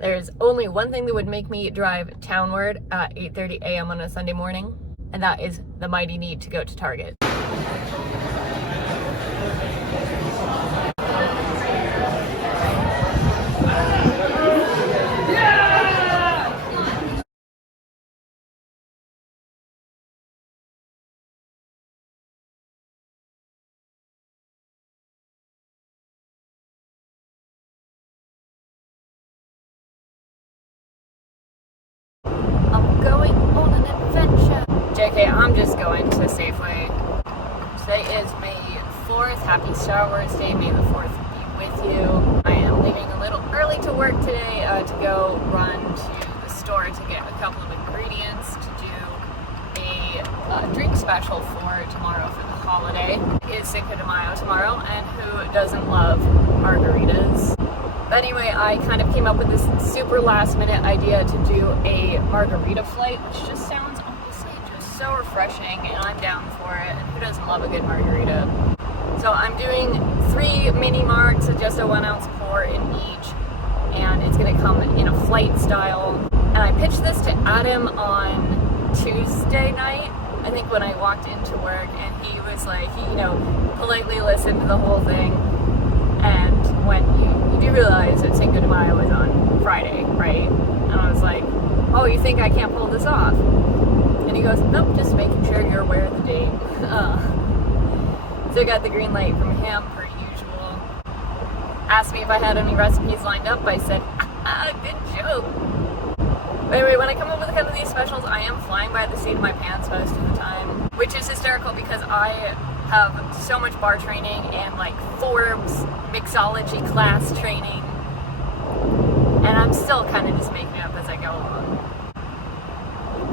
There's only one thing that would make me drive townward at 8:30 a.m. on a Sunday morning, and that is the mighty need to go to Target. I'm going on an adventure. JK, I'm just going to Safeway. Today is May 4th. Happy Star Wars Day. May the 4th be with you. I am leaving a little early to work today to go run to the store to get a couple of ingredients to do a drink special for tomorrow for the holiday. It is Cinco de Mayo tomorrow, and who doesn't love margaritas? But anyway, I kind of came up with this super last minute idea to do a margarita flight, which just sounds honestly just so refreshing, and I'm down for it. And who doesn't love a good margarita? So I'm doing 3 mini margs, so just a 1 ounce pour in each, and it's gonna come in a flight style. And I pitched this to Adam on Tuesday night, I think, when I walked into work, and he was like, he, politely listened to the whole thing. And when you do realize that Cinco de Mayo is on Friday, right? And I was like, oh, you think I can't pull this off? And he goes, nope, just making sure you're aware of the date. So I got the green light from him, per usual. Asked me if I had any recipes lined up. I said, good joke. But anyway, when I come up with kind of these specials, I am flying by the seat of my pants most of the time, which is hysterical because I have so much bar training and like Forbes mixology class training, and I'm still kind of just making it up as I go along,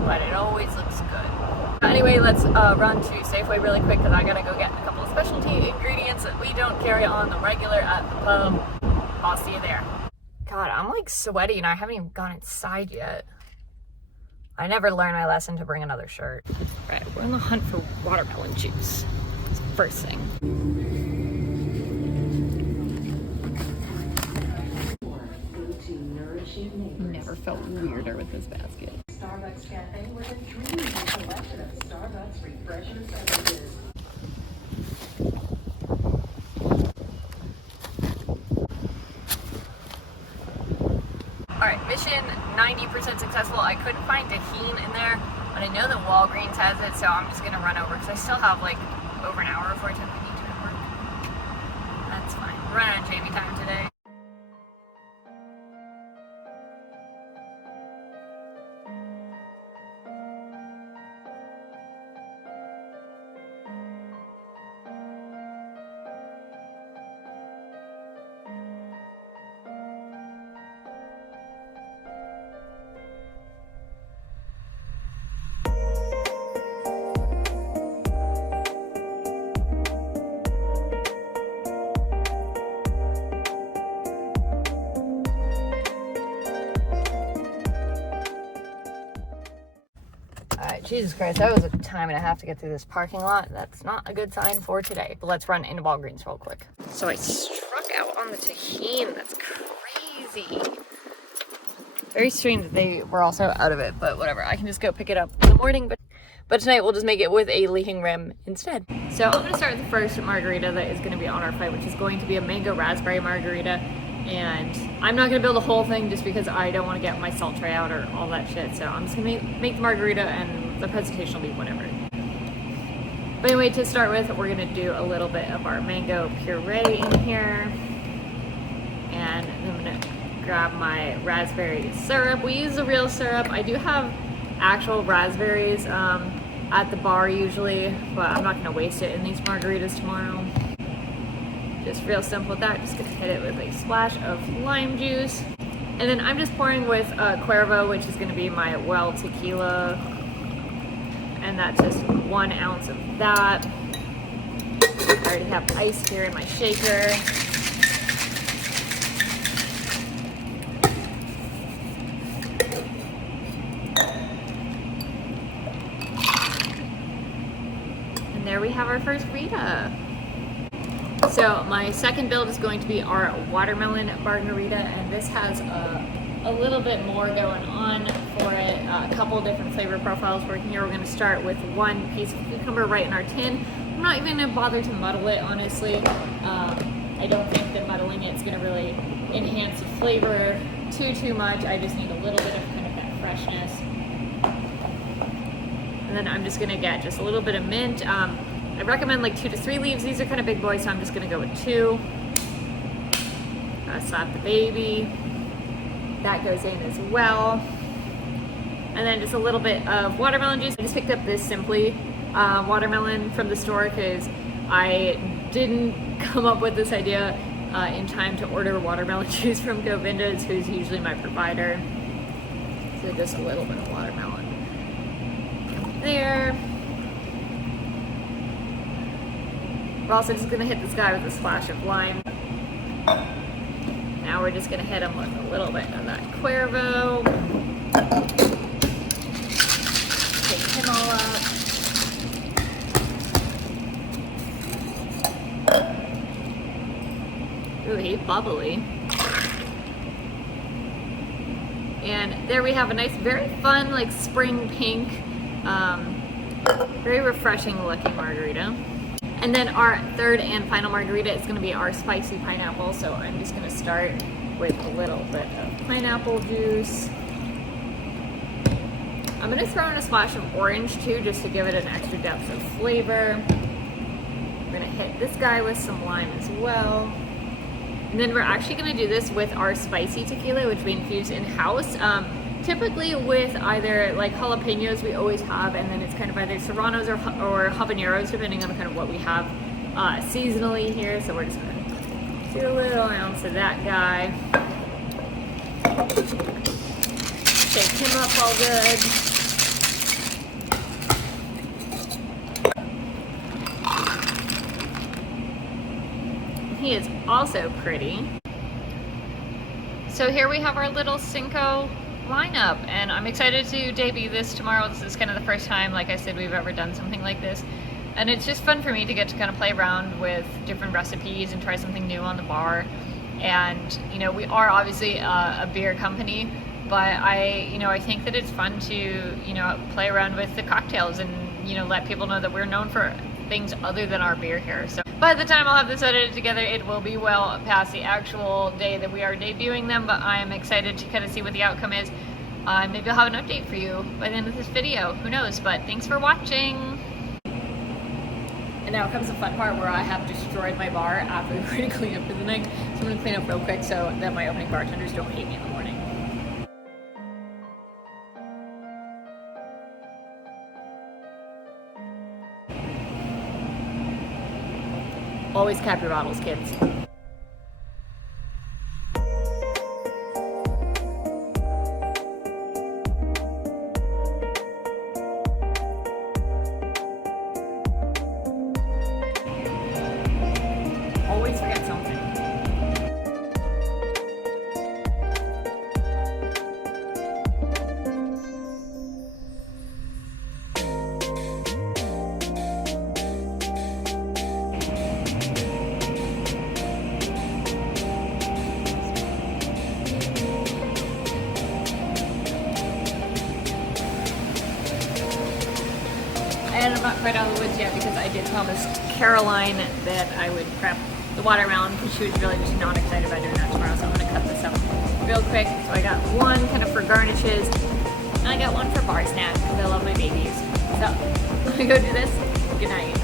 but it always looks good. Anyway, let's run to Safeway really quick because I gotta go get a couple of specialty ingredients that we don't carry on the regular at the pub. I'll see you there. God, I'm like sweaty and I haven't even gone inside yet. I never learned my lesson to bring another shirt. Right, we're on the hunt for watermelon juice. First thing. Never felt weirder with this basket. Starbucks Cafe, where the dreams and selection of Starbucks refreshing beverages. Alright, mission 90% successful. I couldn't find tahini in there, but I know that Walgreens has it, so I'm just gonna run over because I still have like over an hour before I need to work. That's fine. We're running on JV time today. Alright, Jesus Christ, that was a time and a half to get through this parking lot. That's not a good sign for today. But let's run into Walgreens real quick. So I struck out on the tahini. That's crazy. Very strange that they were also out of it, but whatever. I can just go pick it up in the morning. But tonight we'll just make it with a leaking rim instead. So I'm going to start with the first margarita that is going to be on our flight, which is going to be a mango raspberry margarita. And I'm not going to build a whole thing just because I don't want to get my salt tray out or all that shit. So I'm just going to make the margarita, and the presentation will be whatever. But anyway, to start with, we're going to do a little bit of our mango puree in here. And I'm going to grab my raspberry syrup. We use the real syrup. I do have actual raspberries at the bar usually, but I'm not going to waste it in these margaritas tomorrow. Just real simple with that. Just gonna hit it with a splash of lime juice. And then I'm just pouring with Cuervo, which is gonna be my well tequila. And that's just 1 ounce of that. I already have ice here in my shaker. And there we have our first Rita. So my second build is going to be our watermelon margarita, and this has a a little bit more going on for it. A couple different flavor profiles working here. We're going to start with one piece of cucumber right in our tin. I'm not even going to bother to muddle it, honestly. I don't think that muddling it's going to really enhance the flavor too much. I just need a little bit of kind of that freshness. And then I'm just going to get just a little bit of mint. I recommend like 2 to 3 leaves. These are kind of big boys, so I'm just going to go with 2. Slap the baby. That goes in as well. And then just a little bit of watermelon juice. I just picked up this Simply watermelon from the store because I didn't come up with this idea in time to order watermelon juice from Govinda's, who's usually my provider. So just a little bit of watermelon there. We're also just gonna hit this guy with a splash of lime. Now we're just gonna hit him with a little bit of that Cuervo. Shake him all up. Ooh, he's bubbly. And there we have a nice, very fun, like spring pink, very refreshing looking margarita. And then our third and final margarita is going to be our spicy pineapple. So I'm just going to start with a little bit of pineapple juice. I'm going to throw in a splash of orange too, just to give it an extra depth of flavor. We're going to hit this guy with some lime as well. And then we're actually going to do this with our spicy tequila, which we infuse in-house. Typically with either like jalapenos we always have, and then it's kind of either serranos or habaneros, depending on kind of what we have seasonally here. So we're just going to do a little ounce of that guy. Shake him up all good. He is also pretty. So here we have our little Cinco lineup, and I'm excited to debut this tomorrow. This is kind of the first time, like I said, we've ever done something like this, and it's just fun for me to get to kind of play around with different recipes and try something new on the bar. And you know, we are obviously a beer company, but I think that it's fun to play around with the cocktails and let people know that we're known for things other than our beer here. So by the time I'll have this edited together, it will be well past the actual day that we are debuting them, but I am excited to kind of see what the outcome is. Maybe I'll have an update for you by the end of this video, who knows, but thanks for watching. And now comes the fun part where I have destroyed my bar after we've already cleaned up for the night. So I'm going to clean up real quick so that my opening bartenders don't hate me in the morning. Always cap your bottles, kids. Always forget something. And I'm not quite out of the woods yet because I did promise Caroline that I would prep the watermelon because she was really just not excited about doing that tomorrow. So I'm going to cut this up real quick. So I got one kind of for garnishes, and I got one for bar snack because I love my babies. So I'm going to go do this. Good night.